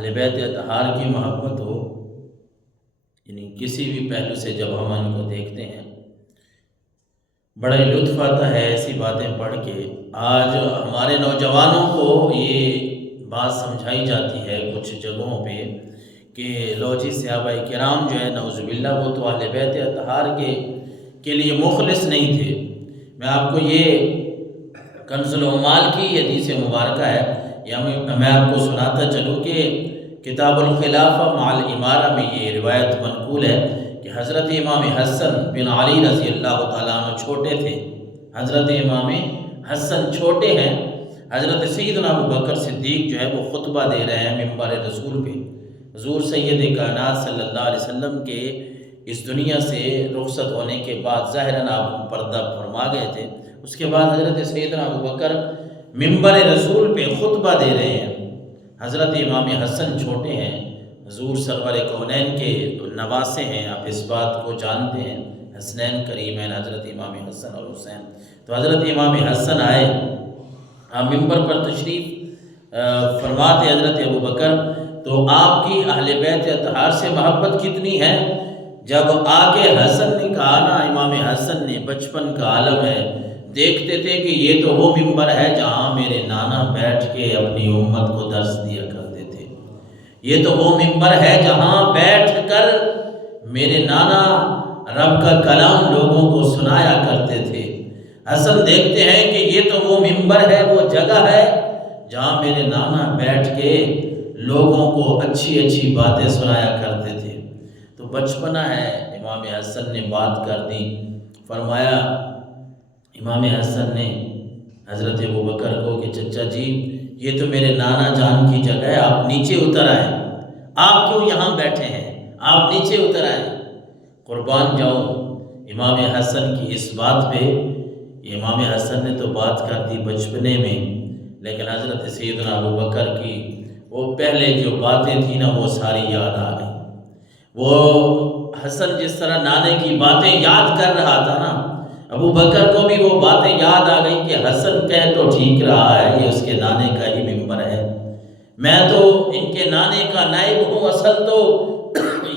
اہل بیت اطہار کی محبت ہو، یعنی کسی بھی پہلو سے جب ہم ان کو دیکھتے ہیں بڑا ہی لطف آتا ہے ایسی باتیں پڑھ کے۔ آج ہمارے نوجوانوں کو یہ بات سمجھائی جاتی ہے کچھ جگہوں پہ کہ لو جی صحابہ کرام جو ہے نعوذ باللہ وہ تو اہل بیت اطہار کے لیے مخلص نہیں تھے۔ میں آپ کو یہ کنز العمال کی حدیث مبارکہ ہے، یا میں آپ کو سناتا چلوں کہ کتاب الخلافہ مع الامارہ میں یہ روایت منقول ہے کہ حضرت امام حسن بن علی رضی اللہ تعالیٰ عنہ چھوٹے تھے۔ حضرت امام حسن چھوٹے ہیں، حضرت سیدنا ابو بکر صدیق جو ہے وہ خطبہ دے رہے ہیں منبر رسول پہ۔ حضور سید کائنات صلی اللہ علیہ وسلم کے اس دنیا سے رخصت ہونے کے بعد ظاہراً آپ پردہ فرما گئے تھے، اس کے بعد حضرت سیدنا ابو بکر منبر رسول پہ خطبہ دے رہے ہیں۔ حضرت امام حسن چھوٹے ہیں، حضور سرور کونین کے نواسے ہیں، آپ اس بات کو جانتے ہیں، حسنین کریمین حضرت امام حسن اور حسین۔ تو حضرت امام حسن آئے، آپ منبر پر تشریف فرماتے حضرت ابو بکر، تو آپ کی اہل بیت اطہار سے محبت کتنی ہے؟ جب آگے حسن نے کہا نا، امام حسن نے، بچپن کا عالم ہے، دیکھتے تھے کہ یہ تو وہ منبر ہے جہاں میرے نانا بیٹھ کے اپنی امت کو درس دیا کرتے تھے، یہ تو وہ منبر ہے جہاں بیٹھ کر میرے نانا رب کا کلام لوگوں کو سنایا کرتے تھے۔ حسن دیکھتے ہیں کہ یہ تو وہ منبر ہے، وہ جگہ ہے جہاں میرے نانا بیٹھ کے لوگوں کو اچھی اچھی باتیں سنایا کرتے تھے۔ تو بچپنا ہے، امام حسن نے بات کر دی، فرمایا امام حسن نے حضرت ابو بکر کو کہ چچا جی یہ تو میرے نانا جان کی جگہ ہے، آپ نیچے اتر آئیں، آپ کیوں یہاں بیٹھے ہیں، آپ نیچے اتر آئیں۔ قربان جاؤں امام حسن کی اس بات پہ، امام حسن نے تو بات کر دی بچپنے میں، لیکن حضرت سیدنا ابو بکر کی وہ پہلے جو باتیں تھیں نا وہ ساری یاد آ گئی۔ وہ حسن جس طرح نانے کی باتیں یاد کر رہا تھا نا، ابو بکر کو بھی وہ باتیں یاد آ گئی کہ حسن کہہ تو ٹھیک رہا ہے، یہ اس کے نانے کا ہی منبر ہے، میں تو ان کے نانے کا نائب ہوں، اصل تو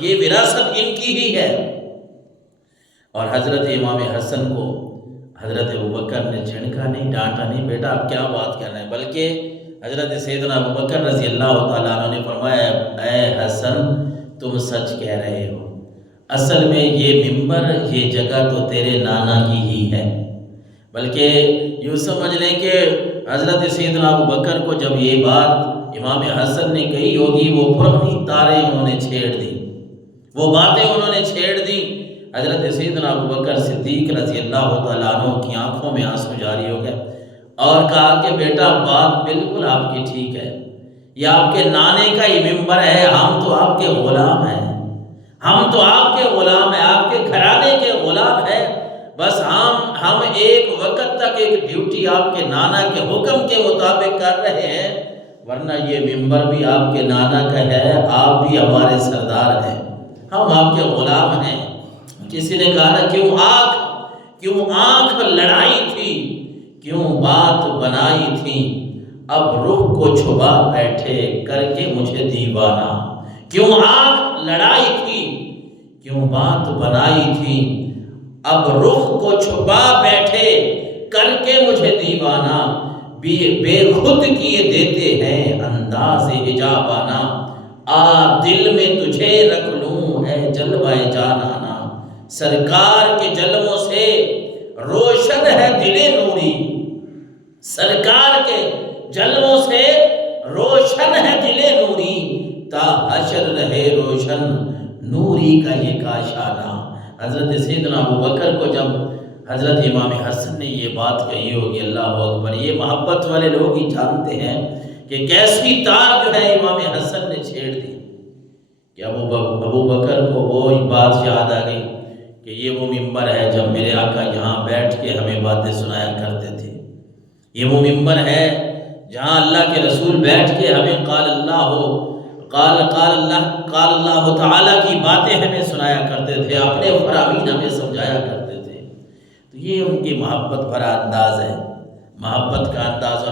یہ وراثت ان کی ہی ہے۔ اور حضرت امام حسن کو حضرت ابو بکر نے جھڑکا نہیں، ڈانٹا نہیں، بیٹا آپ کیا بات کر رہے ہیں، بلکہ حضرت سیدنا ابو بکر رضی اللہ تعالیٰ عنہ نے فرمایا اے حسن تم سچ کہہ رہے ہو، اصل میں یہ منبر، یہ جگہ تو تیرے نانا کی ہی ہے۔ بلکہ یوں سمجھ لیں کہ حضرت سیدنا ابو بکر کو جب یہ بات امام حسن نے کہی ہوگی، وہ پرانی تاریں انہوں نے چھیڑ دی، وہ باتیں انہوں نے چھیڑ دی۔ حضرت سیدنا ابو بکر صدیق رضی اللہ تعالیٰ عنہ کی آنکھوں میں آنسو جاری ہو گئے اور کہا کہ بیٹا بات بالکل آپ کی ٹھیک ہے، یہ آپ کے نانے کا ہی منبر ہے، ہم تو آپ کے غلام ہیں، ہم تو آپ کے غلام ہیں، آپ کے گھرانے کے غلام ہیں، بس ہم ایک وقت تک ایک ڈیوٹی آپ کے نانا کے حکم کے مطابق کر رہے ہیں، ورنہ یہ منبر بھی آپ کے نانا کا ہے، آپ بھی ہمارے سردار ہیں، ہم آپ کے غلام ہیں۔ کسی نے کہا نا کیوں آنکھ لڑائی تھی، کیوں بات بنائی تھی، اب رخ کو چھپا بیٹھے کر کے مجھے دیوانہ، کیوں آنکھ لڑائی تھی، کیوں بات بنائی تھی، اب رخ کو چھپا بیٹھے کر کے مجھے دیوانہ، بے خود کیے دیتے ہیں انداز حجابانہ، دل میں تجھے رکھ لوں اے جلوہ جانانہ، سرکار کے جلووں سے روشن ہے دل نوری، سرکار کے جلووں سے روشن ہے دل نوری، تا حشر رہے روشن نوری کا یہ کاشانہ۔ حضرت سیدنا ابو بکر کو جب حضرت امام حسن نے یہ بات کہی ہوگی، اللہ اکبر، یہ محبت والے لوگ ہی جانتے ہیں کہ کیسی تار جو ہے امام حسن نے چھیڑ دی کہ ابو بکر کو وہ بات یاد آ گئی کہ یہ وہ منبر ہے جب میرے آقا یہاں بیٹھ کے ہمیں باتیں سنایا کرتے تھے، یہ وہ منبر ہے جہاں اللہ کے رسول بیٹھ کے ہمیں قال اللہ تعالیٰ کی باتیں ہمیں سنایا کرتے تھے، اپنے فرامین ہمیں سمجھایا کرتے تھے۔ تو یہ ان کی محبت بھرا انداز ہے، محبت کا انداز۔